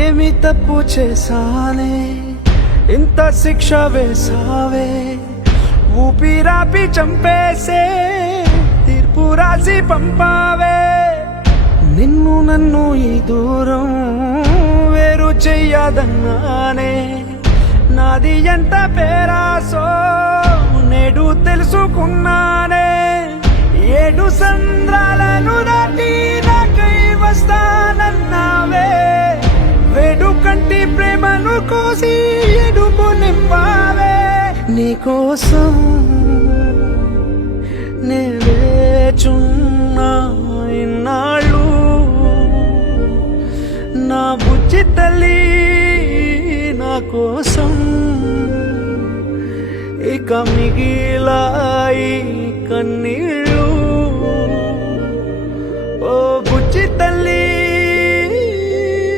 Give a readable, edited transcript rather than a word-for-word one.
ఏమి తప్పు చేశానే ఇంత శిక్ష వేసావే, ఊపిరాపి చంపేసే తీర్పు రాసి పంపావే. నిన్ను నన్ను ఈ దూరం వేరు చెయ్యదన్నానే, నాది ఎంత పేరాసో నేడు తెలుసుకున్నానే. 7 సంద్రాలను దాటి నాకై వస్తానన్నావే, వేడు కంటి ప్రేమను కోసి ఎడుపు నింపావే. నీకోసం నే వేచున్నా ఇన్నాళ్ళు, నా బుజ్జి తల్లి నా కోసం. ఇక మిగిలాయి కన్నీళ్ళు. ఓ